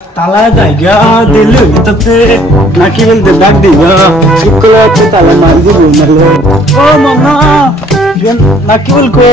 তালা জায়গা দিলে তাতে নাকি বলতে ডাক দিবা ঠিক করে একটা তালা মার দিব নালে ও মামা নাকি বলকো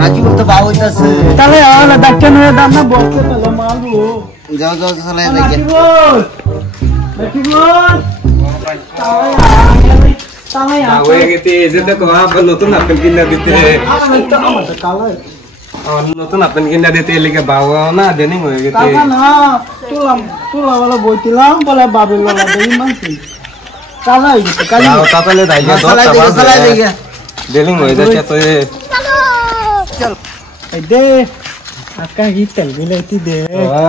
নাকি বলতে বা হইতাছে তালে আলা ডাক্তার নয় দাম না বলতে তালা মারবো যাও যাও তাহলে নাকি বল তালা হয়ে গেছে যে দেখো আবার নতুন আপেল কিনা দিতে আমার কালা নতুন আপেল কিনা দিতে লিখে বাবা না দেনি হয়ে গেছে টাকা না তুলা বলে বইতিলাম বলে বাবের লোলা দেই মানছি কালা হয়ে গেছে কালি তাহলে দাইগা সালাই দেগে দেলিং হয়ে যাচ্ছে তো চল এই দে আকা কি তেল বিলাইতি দে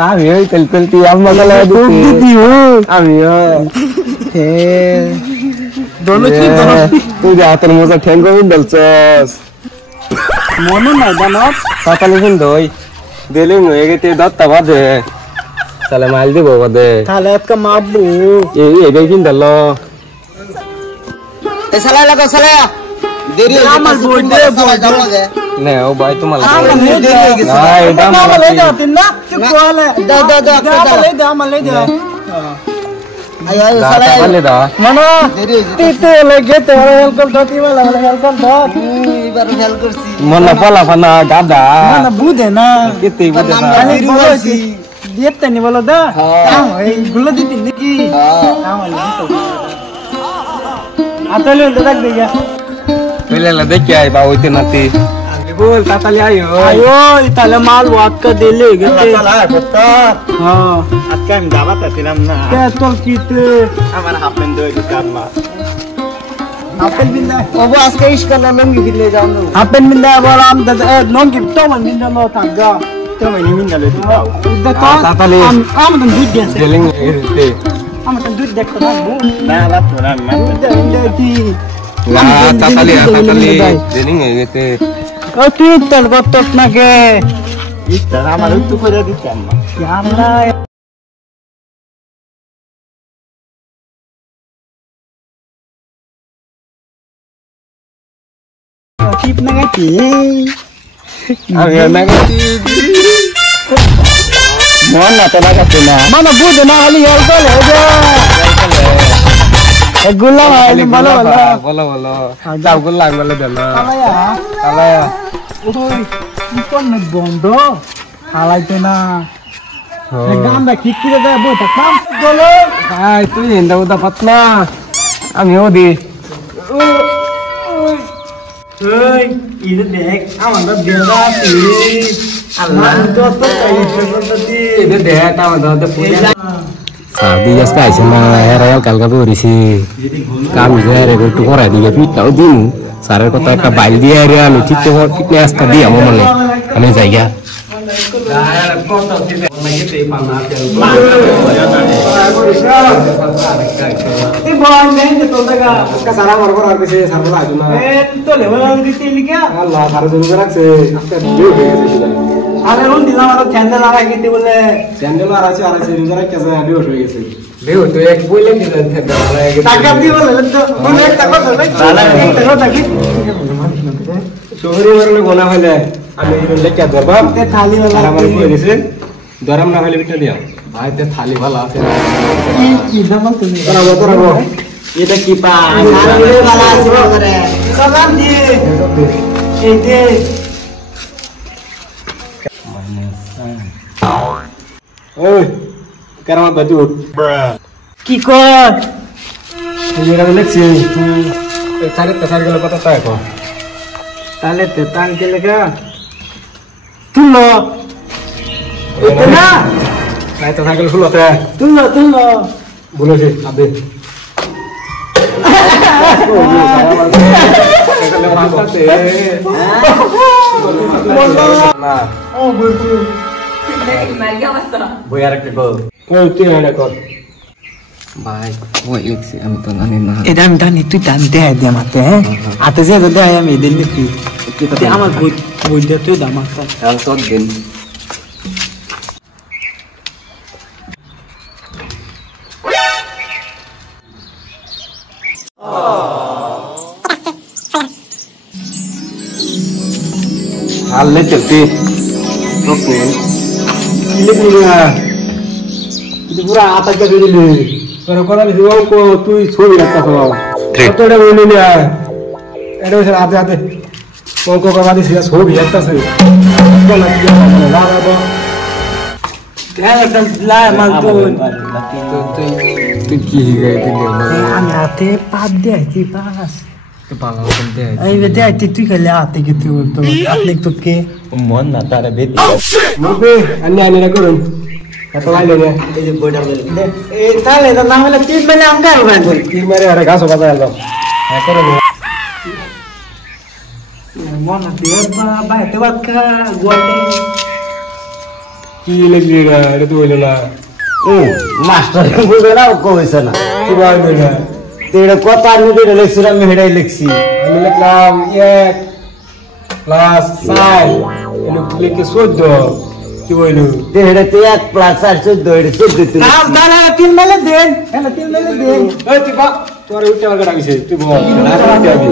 আমি ওই তেলতি আম্মা গলা দিদি ও আমি হে দোনো কি দোনো তুই যে হাতের মোজা ঠ্যাং কমিন দলছস মনে নাই জানত তাহলে কিন্তু ওই দেলিং হয়ে গেছে দত্তা বাদে তাহলে মাইল দিব বাদে তাহলে একটা মারবো এই এটাই কিনতে লো এ সালাই লাগো সালাই দেরি হয়ে আমার বই দে সালাই যাও লাগে নে ও ভাই তোমার আমার দেরি হয়ে গেছে আমার লই দাও তিন না তুই কোয়ালে দাও দাও দাও আমার লই দাও আমার লই দাও আয় আয় সালাই তাহলে দা মনো দেরি হয়ে গেছে তিতে লাগে তোর হেলকম ধতি वाला হেলকম ধত এবার হেল করছি মন পালা ফানা গাদা না বুঝে না কিতে বুঝে না আমি বলছি দিতে নি বলো দা এই গুলো দিতে নাকি আমার আতলে দেখ দেখা পেলেলা দেখি আই বা হইতে নাতি বল তাতালি আইও আয়ো তাহলে মাল ওয়াট কা দিলে গেছে হ্যাঁ আজকে আমি দাবাত ছিলাম না কে তোর কিতে আমার হাফ প্যান্ট ধরে দিতে আম্মা আপেল বিন্দা ওগো আজকে ইসকাল লঙ্গি দিলে যাও না আপেল বিন্দা বলাম দাদা নন কি তো মান বিন্দা নো থাকা তো আমি মিন্দালে উদ্দা তো তাতালি আম তো দুধ দিয়েছে জেলিং এসে আম তো দুধ দেখতে পাবো না লাগতো না দুধ দেই না তাতালি জেলিং এসে ও তুই তেল বত্তক নাকে ইস্তা আমার উত্তু করে দিতে আম্মা আমরা টিপ নাকি আমি নাগাতি মন না তো লাগাতে না mana bude na hali alcohol ho ja gulla hali bolo বলো বলো যাও গুল লাগলে দেলো alaya Kalaya oi ikon na bondo halaite na ganda kikire da bo takam dolo ভাই তুই হিন্দা উদা পাতনা আমি ওদি oi idu dek amanda bela ti Allah to to kai choti এটা দেখ আমাদের তো পূজা সাদি আজকে আইছে না এরাও কালকা পড়িছি কাম যায় একটু করে দিকে পিটাও দিন স্যারের কথা একটা বাইল দিয়ে রে আমি ঠিক আজকে দিই আমার মনে আমি যাইগা ti boy main to daga আজকে সারা মারবো আর কিছু সারবো আইতো না to level dite liga আল্লাহ সারা জমি রাখছে আজকে ভিডিও হয়ে গেছে are un dilam aro candle laga gite bole channel আর আছে রিজার রাখছে ভিডিও হয়ে গেছে ভিডিও তো এক বইলে কি জানতে টাকা দি বলে তো বলে টাকা তো নাই টাকা টাকি শহরে মারলে গোনা হইলে আমি লেখা ধরবা তে থালি আর वाला আমার কই দিছে ধরাম না হইলে বিটা দিও ভাই তে থালি ভালো আছে কি দাম তুমি তোরাবো এটা কি পা সালাই वाला আছে করে সালাম দি এই যে ওই কারমা দাদি উঠ কি কর এরা লেখছি এই তারিখ গেলে কত টাকা কো তাহলে তে তান কে লেখা তুলো এটা না নাই তো সাইকেল ফুল হতে তুলো বলেছি আদে না ও বলতু বই আর একটা কর কই তুই এটা কর ভাই ওই লিখছি আমি তো জানি না এটা আমি জানি তুই দান দে দে আমাকে হাতে যে দে আমি দিন দিছি আমার বই দে তুই দাম আছে আর তোর দিন আল্লে চলতি রোকনে লিখনি না পুরা আতাকে দিলি তোর কথা দিছি ও কো তুই ছবি রাখতা তো কতটা বলি না এটা হচ্ছে হাতে হাতে ও কো কথা দিছি ছবি রাখতাছে বলা কি না না না হ্যাঁ একটা লা মাল তো তুই কি গাই দিলি আমি হাতে পাত দেইছি পাস তো পাগল করতে এই বেতে আইতে তুই খেলে হাতে কি তুই তো আপনি তো কে মন না তারা বেদি মুবে আনি আনি না করুন এত ভালো না এই যে বইটা বলে এই তাহলে তো নাম হলো তিন মেলে আঙ্কা হবে তিন মেলে আরে গাছ বাজা এলো হ্যাঁ করো মন দিয়ে বাইতে বাত কা গোতে কি লাগলি না এটা তো হইলো না ও মাস্টার বুঝে না কইছে না কি বাজে না তেড়ে কত আমি তেড়ে লেখছি আমি হেডাই লেখছি আমি লিখলাম 1 প্লাস 4 এলো লিখে 14 কি হইলো তেড়ে তে 1 প্লাস 4 14 এড়ে 14 তুই কাম দানা তিন মেলে দেন হ্যাঁ তিন মেলে দেন ওই তুই বা তোর উঠতে আমার কাটা গেছে তুই বল না উঠতে আবি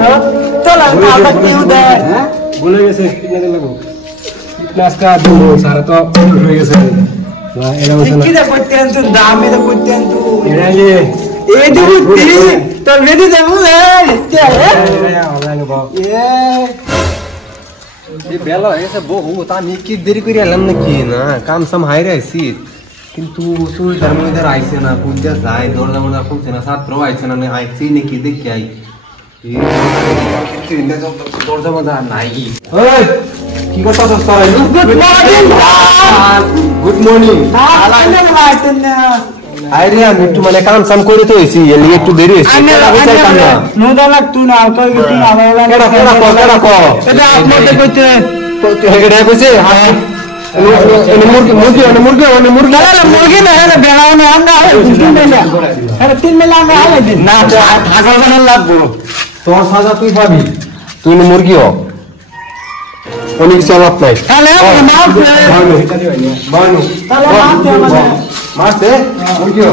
চল আমরা কিউ দে হ্যাঁ বলে গেছে কিতনা দিন লাগো কিতনা का दो सारा तो হয়ে গেছে না এরা বলছ না কি দে করতেন তুই দামে তো করতেন তুই এরা যে এই দিবি তোর মেদি দেবো কে অনলাইন বাবা এই বেলা এসে বহু তা নি কি দেরি করে এলাম নাকি না কাম সাম হাইরে আইছি কিন্তু সুবিধার মধ্যে আইছে না কোনটা যায় দরজা মধ্যে খুলছে না ছাত্র আইছে না আইছি নাকি দেখি আই দরজা মধ্যে নাই ওই কি কথা তো সরাই গুড মর্নিং গুড মর্নিং আলাইনা মাইতেন না আইরে আমি একটু মানে কাম সাম করে তো হইছি এলি একটু দেরি হইছে কেডা কইছে কাম না নোদা তুই না কই তুই না আলাইনা কেডা কো এটা আপনাদের কইতে কেডা কইছে মুরগি না হ্যাঁ বেড়াও না আমরা তিন মেলা আমরা হালাই দিন না ঢাকা বানান লাগবো তোর সাজা তুই পাবি তুই মুরগি হ অনেক চালাপ নাই তাহলে মারতে বানু তাহলে মারতে মানে মারতে মুরগি হ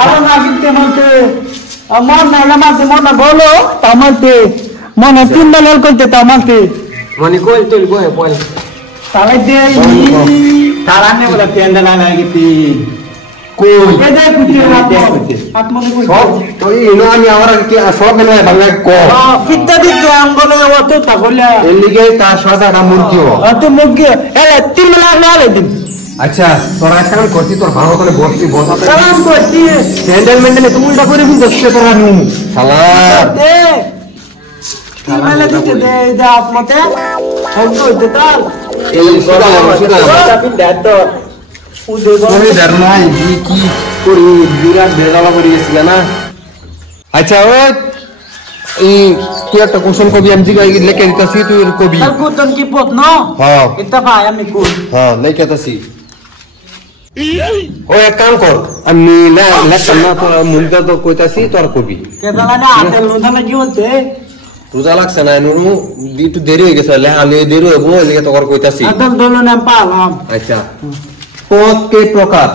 আরে না কিনতে মারতে আমার না মারতে মনে বলো তামাতে মনে তিন মেলা করতে তামাতে মানে কই তুই কই বল তাহলে দে তারানে বলে পেন্দা না লাগিতি কই এদে কুতে আত্মনে কই সব তুই ইনো আমি আমার কি সব মেলা বাংলা ক কিত্তা দিতে আঙ্গলে অত তাহলে এর লিগে তার সাজাটা মুরগি হ অত মুরগি এলে তিন মেলা আমরা হালাই দিন আচ্ছা তোর একটা করছি তোর ভালো করে বসছি বসা সালাম করছি স্যান্ডেল মেন্ডেল তুমি উল্টা করে কিন্তু দশে তোর আমি শালা দে তিন মেলা দিতে দে দে আত্মতে হল তো তাল এই সুদা তো উদে তুমি ধর্মাই কি করি বিরাট বেদালা করে গেছিল না আচ্ছা ও এই তুই একটা কোশ্চেন কবি আমি জিগাই লিখে দিতাছি তুই কবি আর কুতন কি পত্ন হ্যাঁ এটা ভাই আমি কই হ্যাঁ লিখে দিতাছি ও এক কাম কর আমি লেখতাম না তোর মুন্ডা তো কইতাছি তোর কবি কে জানা হাতে লোনা কি বলতে রোজা লাগছে না নুরমু একটু দেরি হয়ে গেছে আমি দেরি হবো এদিকে তোর কইতাছি আদম দলো নাম পালাম আচ্ছা পদ কে প্রকার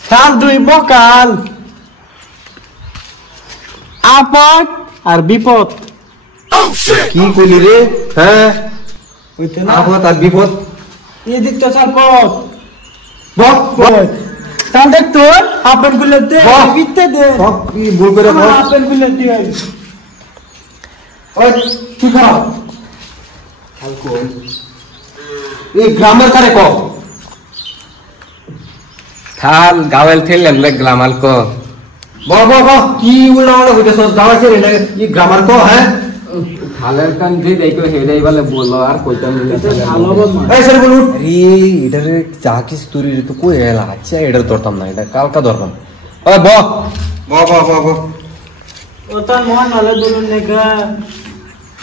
সাল দুই বকাল আপদ আর বিপদ কি কইলি রে হ্যাঁ হইতে না আপদ আর বিপদ এদিক তো সাল পথ বক তাহলে দেখ তো আপন গুলো দে বক। বিতে দে সব কি ভুল করে বল আপন গুলো দে ওই কি কর এই গ্রামার কারে ক থাল গাওয়াল থেললাম লে গ্লামাল কো ব কি উল্টা উল্টা কইতেছ গাওয়া ছে রে এই গ্রামার ক হ্যাঁ থালের কান যে দেখো হেডাই বলে বলো আর কইতাম না ভালো বল এই সরে বলুন আরে এটার যা কি স্টোরি তো কই এলা আচ্ছা এটার ধরতাম না এটা কালকা ধরতাম ওই ব ও তার মন হলে বলুন নেগা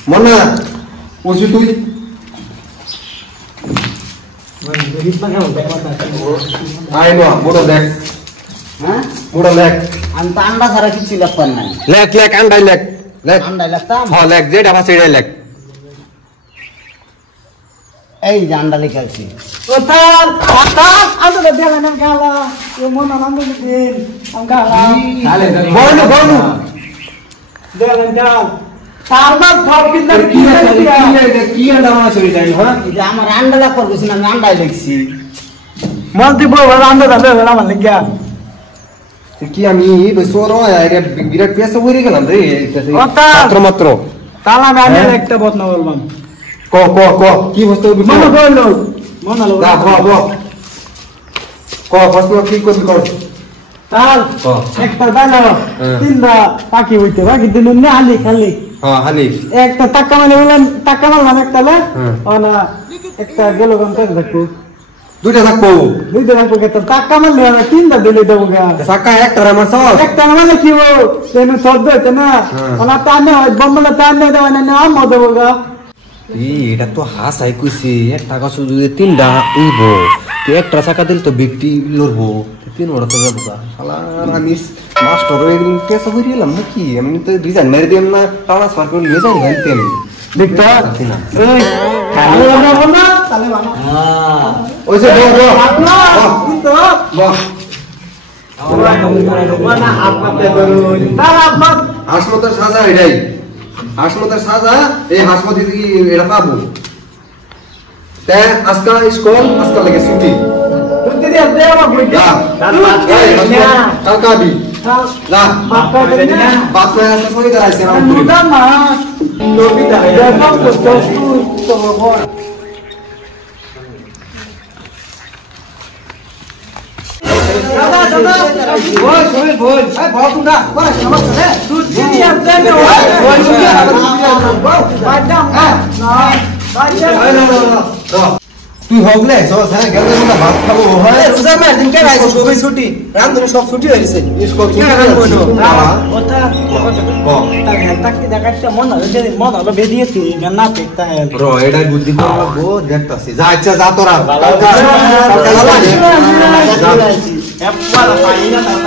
মনে না ওসি তুই আই নো বড় দেখ হ্যাঁ বড় লেখ আমি তো আন্ডা ছাড়া কিছু লেখবার নাই লেখ আন্ডাই লেখ আন্ডাই লেখতাম হ্যাঁ লেখ যেটা ভাষা এটাই লেখ এই যে আন্ডা লেখাচ্ছি ও তার আদর দেলা না গালা ও মন আনন্দ দিন আম গালা বলু দেলা না তারবা সব কিন্তু কি আন্ডা মাছ হই যাই হ্যাঁ এই যে আমার আন্ডা লেখবার বলছি না আমি আন্ডাই লেখছি মন দিব রান্দা যাবে আমার লাগিয়া কি আমি বসর আরে বিরাট পেশা হয়ে গেলাম রে মাত্র মাত্র তালা আমি একটা বদনা বলবাম ক কি বস্তু মন বললো মন হলো দা ক বস্তু কি করবি কর তাল একটা দানা তিনটা পাখি হইতে বাকি দিন না আলি খালি হ্যাঁ হালি একটা টাকা মানে বললাম টাকা মারলাম একটা লে না একটা গেল গান করে দেখো দুইটা থাকবো দুইটা রাখবো একটা টাকা মারলে না তিনটা দিলে দেবো গা সাকা একটা আমার সব একটা মানে কি বল তেমন শব্দ হচ্ছে না ওনা টানে বম্বলা টানে দেওয়া না আম দেবো গা এটা তো হাসাই কইছে এক টাকা শুধু তিনটা উইব তুই একটা টাকা দিল তো ব্যক্তি লড়বো তিন ওরা তো যাবো শালা আমি মাস্টার হয়ে গেলাম পেশা হয়ে গেলাম নাকি আমি তো ডিজাইন মেরে দিলাম না ট্রান্সফার করে নিয়ে যাই হেলতে আমি দেখতে এই তালে বানাবো না তালে বানাবো ওই যে কিন্তু ওনা আপনাতে করুন তার আপনার হাসমতের সাজা এটাই হাসমতের সাজা এই হাসমতি কি এটা পাবো তে আজকা স্কুল আজকা লাগে ছুটি তুই দিদি দেওয়া বইটা কালকা বি না বাপা দেনা বাত में ऐसा कोई तरह से ना মুদা মা নবিতা দেখো তো তো বল দাদা দাদা বল এই বাবুটা বল সমস্যা রে তুই দিদি আতে নে বল বাদাম না বাদাম তুই হগলে সব হ্যাঁ গেলে না ভাত খাবো হয় রোজা মে দিন কে রাইছো সবই ছুটি রামধনু সব ছুটি হইছে স্কুল ছুটি ওটা তার হেলতাকে দেখাচ্ছে মন হলো বেদিয়েছি না পেটটা হেল ব্রো এটাই বুদ্ধি করে লাগবো দেখতাছি যা ইচ্ছা যা তোরা কালকা একবার পাইনা তার